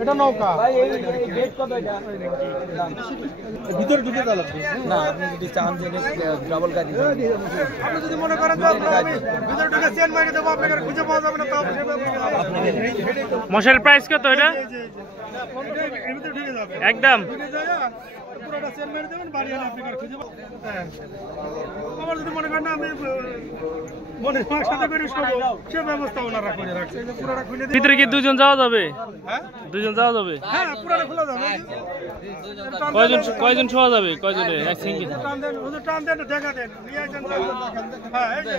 এটা নৌকা ভিতরে ঢুকে গেল না। আপনি যদি চান যে ডাবল গাড়ি, আপনি যদি মনে করেন ভিতরে ঢুকে চেন মাইকে দেবো, আপনাকে খুঁজে পাওয়া যাবে না। তাও মশারির প্রাইস কত এটা? একদম পুরোটা চেন মেরে দেবেন, বাড়ি এনে আপনি খুঁজে পাবেন। আমার যদি মনে করেন না আমি মনে সাথে করে সে ব্যবস্থা ওনারা করে রাখছে। পুরোটা খুলে ভিতরে কি দুজন যাওয়া যাবে? হ্যাঁ দুজন যাওয়া যাবে। হ্যাঁ পুরোটা খোলা যাবে। কয়জন শোয়া যাবে? কয়জনে এক সিঙ্গেল? টান দেন, হুজুর টান দেন, দেখা দেন, নিয়ে আসেন। হ্যাঁ এই যে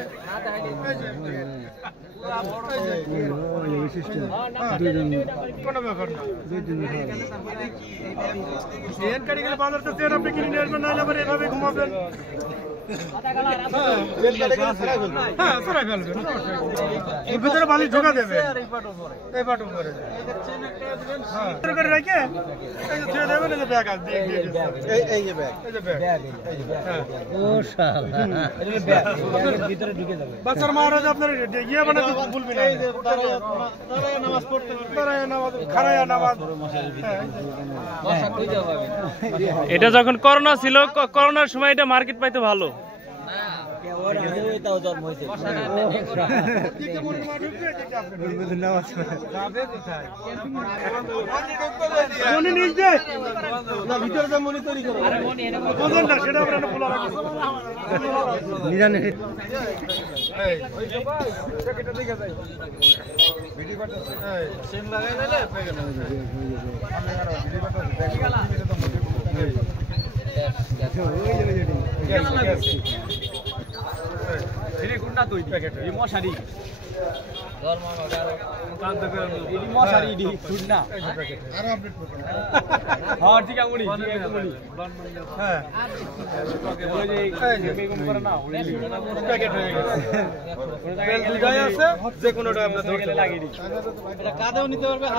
কোনো ব্যাপার না। চেন কাটি গেলে বাজার তো চেন আপনি কিনে নিয়ে আসবেন, নাহলে আবার এভাবে ঘুমাবেন। ভিতরে বালি ঢোকা দেবে, এই পাট উপরে রেখে ছেড়ে দেবেন। এই যে ব্যাগ আছে, এই যে ব্যাগ, এই যে ব্যাগ, ভিতরে ঢুকে যাবে। বাচ্চার মহারাজ আপনার ইয়ে বানাতে ভুলবেন না। নামাজ পড়তে নামাজ খারায়া নামাজ। এটা যখন করোনা ছিল, করোনার সময় এটা মার্কেট পাইতে ভালো। মশারি যে কোনোটা আপনার কাঁধেও নিতে পারবেন,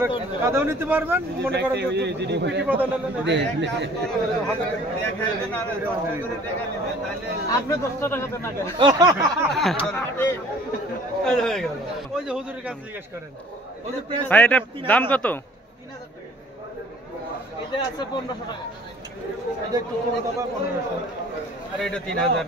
কাঁধেও নিতে পারবেন। মনে করেন আপনি 10 টাকাতে না ওই যে হুজুরের কাছে জিজ্ঞেস করেন। ভাই এটা দাম কত? এটা আছে 1500 টাকা। এটা একটু কম দাম, 1500। আর এটা 3000।